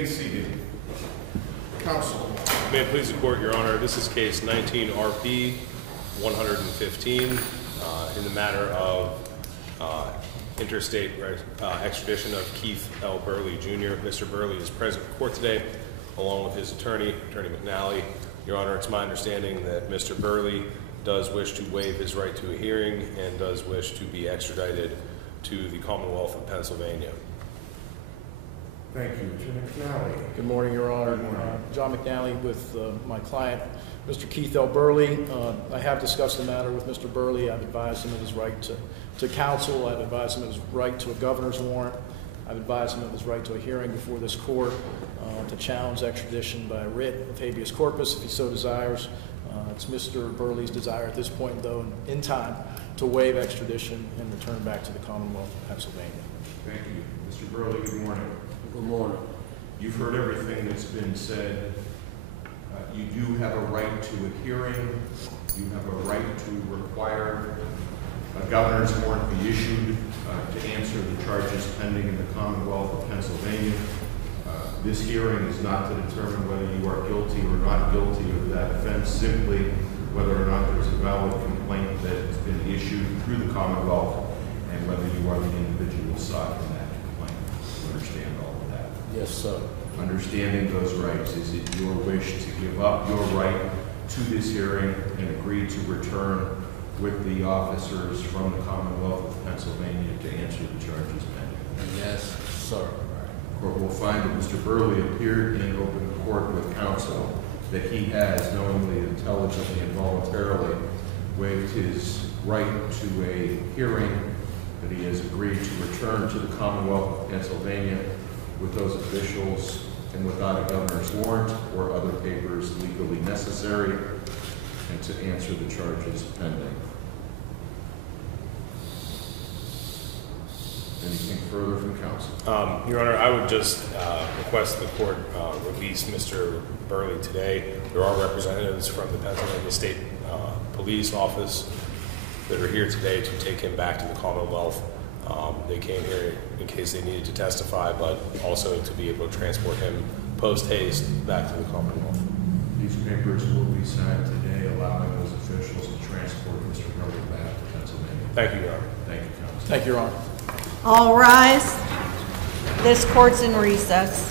be seated. Counsel. May it please the court, Your Honor, this is case 19 RP 115 in the matter of interstate extradition of Keith L. Burley, Jr. Mr. Burley is present in court today, along with his attorney, Attorney McNally. Your Honor, it's my understanding that Mr. Burley does wish to waive his right to a hearing and does wish to be extradited to the Commonwealth of Pennsylvania. Thank you. Attorney McNally. Good morning, Your Honor. John McNally with my client, Mr. Keith L. Burley. I have discussed the matter with Mr. Burley. I've advised him of his right to counsel. I've advised him of his right to a governor's warrant. I've advised him of his right to a hearing before this court to challenge extradition by writ of habeas corpus if he so desires. It's Mr. Burley's desire at this point, though, in time, to waive extradition and return back to the Commonwealth of Pennsylvania. Thank you. Mr. Burley, good morning. Good morning. You've heard everything that's been said. You do have a right to a hearing. You have a right to require a governor's warrant be issued to answer the charges pending in the Commonwealth of Pennsylvania. This hearing is not to determine whether you are guilty or not guilty of that offense, simply whether or not there's a valid complaint that has been issued through the Commonwealth and whether you are the individual sought in that complaint. You understand all of that? Yes, sir. Understanding those rights, is it your wish to give up your right to this hearing and agree to return with the officers from the Commonwealth of Pennsylvania to answer the charges pending? Yes, sir. The court will find that Mr. Burley appeared in open court with counsel, that he has knowingly, intelligently, and voluntarily waived his right to a hearing, that he has agreed to return to the Commonwealth of Pennsylvania with those officials and without a governor's warrant or other papers legally necessary, and to answer the charges pending. Anything further from counsel? Your Honor, I would just request the court release Mr. Burley today. There are representatives from the Pennsylvania State Police Office that are here today to take him back to the Commonwealth. They came here in case they needed to testify, but also to be able to transport him post-haste back to the Commonwealth. These papers will be signed today, allowing those officials to transport Mr. Burley back to Pennsylvania. Thank you, Your Honor. Thank you, counsel. Thank you, Your Honor. All rise. This court's in recess.